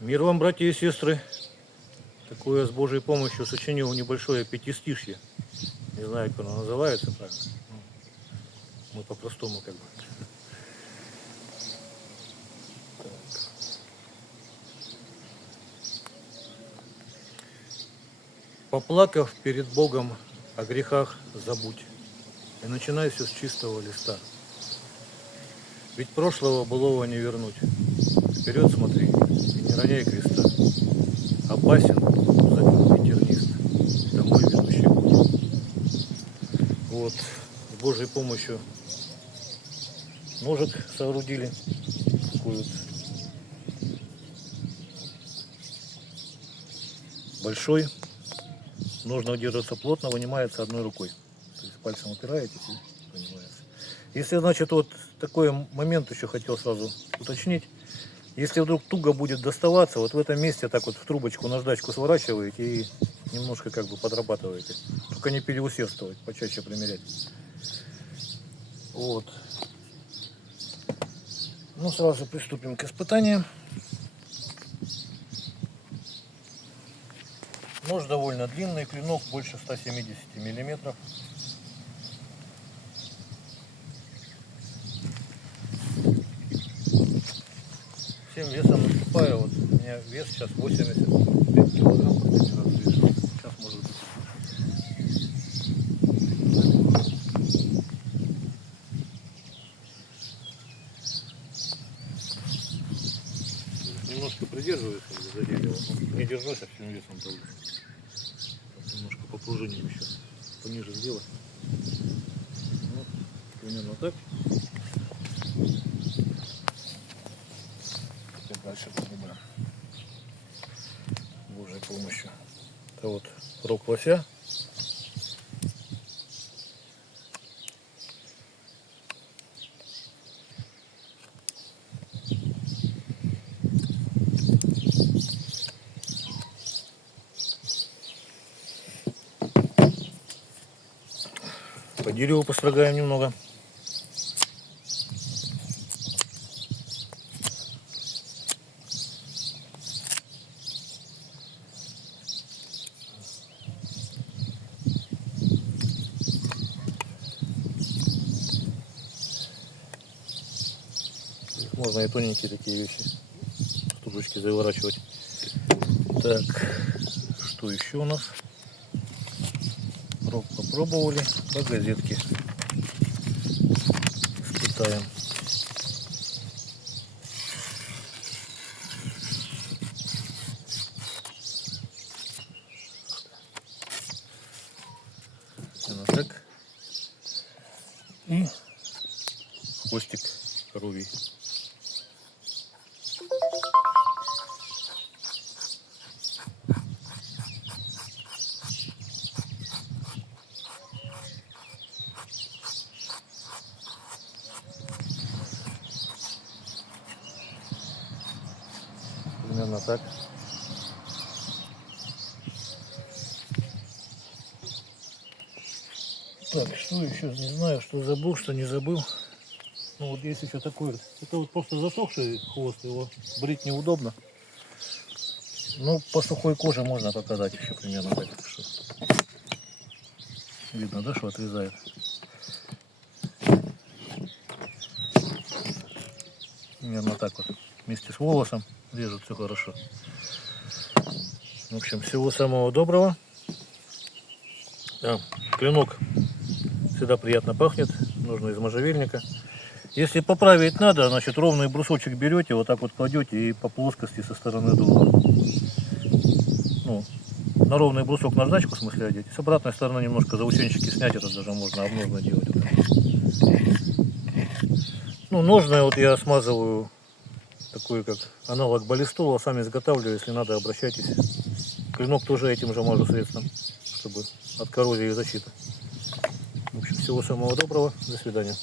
Мир вам, братья и сестры. Такое с Божьей помощью сочинил небольшое пятистишье. Не знаю, как оно называется правильно. Мы по-простому как бы. Поплакав перед Богом, о грехах забудь. И начинай все с чистого листа. Ведь прошлого былого не вернуть. Вперед смотри и не роняй креста. Опасен забыл тернист, домой ведущий путь. Вот, с Божьей помощью ножик соорудили. Такой вот большой. Нужно удерживаться плотно, вынимается одной рукой. То есть пальцем упираетесь и вынимается. Если, значит, вот такой момент еще хотел сразу уточнить. Если вдруг туго будет доставаться, вот в этом месте так вот в трубочку наждачку сворачиваете и немножко как бы подрабатываете. Только не переусердствовать, почаще примерять. Вот. Ну, сразу приступим к испытаниям. Нож довольно длинный, клинок больше 170 миллиметров. Всем весом наступаю. Вот у меня вес сейчас 85 килограмм. Последний раз весил. Сейчас может быть. Немножко придерживаюсь за дерево, но не держусь, а всем весом давлю. Немножко попружиним еще. Пониже сделать. Вот, примерно так. Теперь дальше поднимаем. Божьей помощью. Это вот рог лося. По дереву построгаем немного. Можно и тоненькие такие вещи в трубочки заворачивать. Так, что еще у нас? Рог попробовали, по газетке испытаем. Вот так. И хвостик коровий. Примерно так. Так, что еще? Не знаю, что забыл, что не забыл. Ну вот есть еще такой. Это вот просто засохший хвост, его брить неудобно. Ну, по сухой коже можно показать еще примерно так. Что видно, да, что отрезает. Примерно так вот. Вместе с волосом режут, все хорошо. В общем, всего самого доброго. Да, клинок всегда приятно пахнет. Нужно из можжевельника. Если поправить надо, значит, ровный брусочек берете, вот так вот кладете и по плоскости со стороны дула. Ну, на ровный брусок наждачку, в смысле, одеть. С обратной стороны немножко заусенчики снять, это даже можно обножно делать. Ну, ножное вот я смазываю такой как аналог баллистола, сами изготавливаю, если надо, обращайтесь. Клинок тоже этим же мажу средством, чтобы от коррозии и защиты. В общем, всего самого доброго, до свидания.